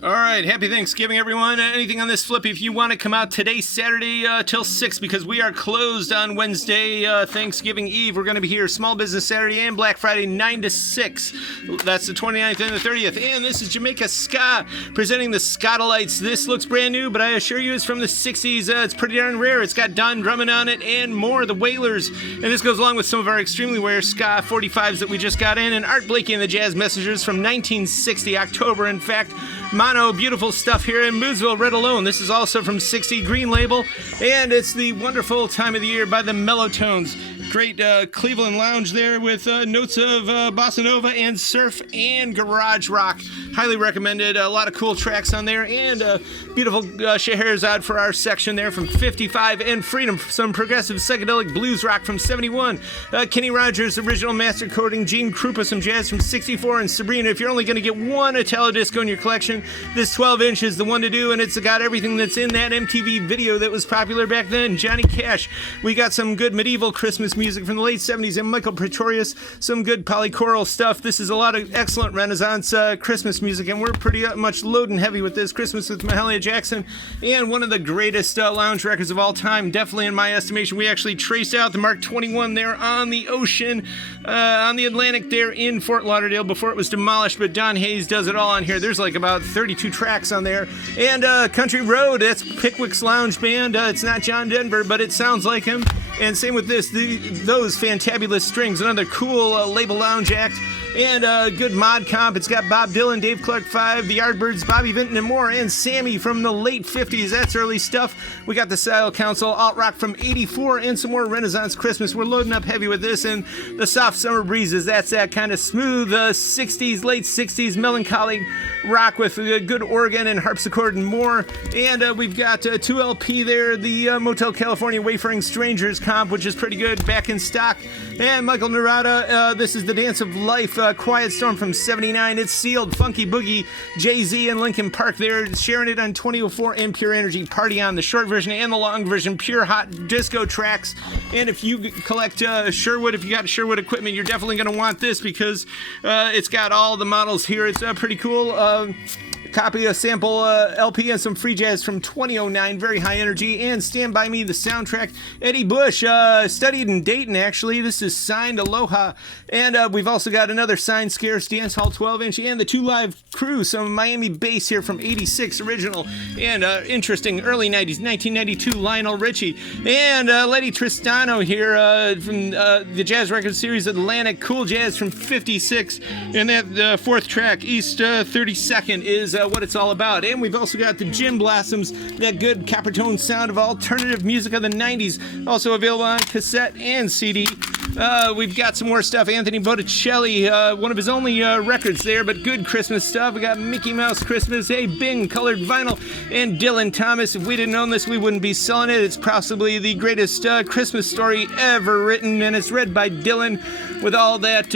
All right, happy Thanksgiving, everyone. Anything on this flip, if you want to come out today, Saturday, till 6, because we are closed on Wednesday, Thanksgiving Eve. We're going to be here Small Business Saturday and Black Friday, 9 to 6. That's the 29th and the 30th. And this is Jamaica Ska, presenting the Scotalites. This looks brand new, but I assure you it's from the 60s. It's pretty darn rare. It's got Don Drummond on it and more, the Wailers. And this goes along with some of our extremely rare Ska 45s that we just got in, and Art Blakey and the Jazz Messengers from 1960, October, in fact. Mono, beautiful stuff here in Moodsville, Red Alone. This is also from 60 Green Label, and it's the wonderful time of the year by the Mellotones. Great Cleveland lounge there with notes of bossa nova and surf and garage rock. Highly recommended. A lot of cool tracks on there, and beautiful Scheherazade for our section there from 55, and Freedom, some progressive psychedelic blues rock from 71. Kenny Rogers, original master recording. Gene Krupa, some jazz from 64, and Sabrina. If you're only going to get one Italo disco in your collection, this 12-inch is the one to do, and it's got everything that's in that MTV video that was popular back then. Johnny Cash. We got some good medieval Christmas music from the late 70s, and Michael Pretorius, some good polychoral stuff. This is a lot of excellent Renaissance Christmas music, and we're pretty much loading heavy with this. Christmas with Mahalia Jackson, and one of the greatest lounge records of all time, definitely in my estimation. We actually traced out the Mark 21 there on the ocean, on the Atlantic there in Fort Lauderdale before it was demolished, but Don Hayes does it all on here. There's like about 32 tracks on there. And Country Road, that's Pickwick's Lounge Band. It's not John Denver, but it sounds like him. And same with this, those Fantabulous Strings, another cool label lounge act. And good mod comp. It's got Bob Dylan, Dave Clark 5, the Yardbirds, Bobby Vinton, and more. And Sammy from the late 50s. That's early stuff. We got the Style Council, alt rock from 84, and some more Renaissance Christmas. We're loading up heavy with this. And the Soft Summer Breezes. That's that kind of smooth 60s, late 60s melancholy rock with good organ and harpsichord and more. And we've got 2 LP there, the Motel California Wayfaring Strangers comp, which is pretty good, back in stock. And Michael Narada, this is the Dance of Life, Quiet Storm from 79. It's sealed, Funky Boogie, Jay-Z and Linkin Park there, sharing it on 2004 and Pure Energy Party on the short version and the long version, pure hot disco tracks. And if you collect Sherwood, if you got Sherwood equipment, you're definitely going to want this, because it's got all the models here. It's pretty cool. Copy a sample LP and some free jazz from 2009, very high energy. And Stand By Me, the soundtrack. Eddie Bush, studied in Dayton, actually. This is signed Aloha. And we've also got another signed Scarce Dance Hall 12-inch, and the 2 Live Crew, some Miami bass here from 86 original, and interesting early 90s, 1992 Lionel Richie. And Letty Tristano here from the Jazz Record Series Atlantic, cool jazz from 56. And that fourth track, East 32nd, is what it's all about. And we've also got the Gin Blossoms, that good Coppertone sound of alternative music of the 90s, also available on cassette and CD. We've got some more stuff. Anthony Botticelli, one of his only records there, but good Christmas stuff. We got Mickey Mouse Christmas, Hey Bing, colored vinyl, and Dylan Thomas. If we didn't own this, we wouldn't be selling it. It's possibly the greatest Christmas story ever written, and it's read by Dylan with all that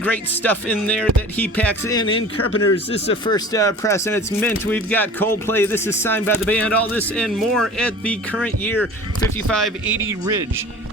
great stuff in there that he packs in Carpenters. This is the first press, and it's mint. We've got Coldplay. This is signed by the band. All this and more at the current year 5580 Ridge.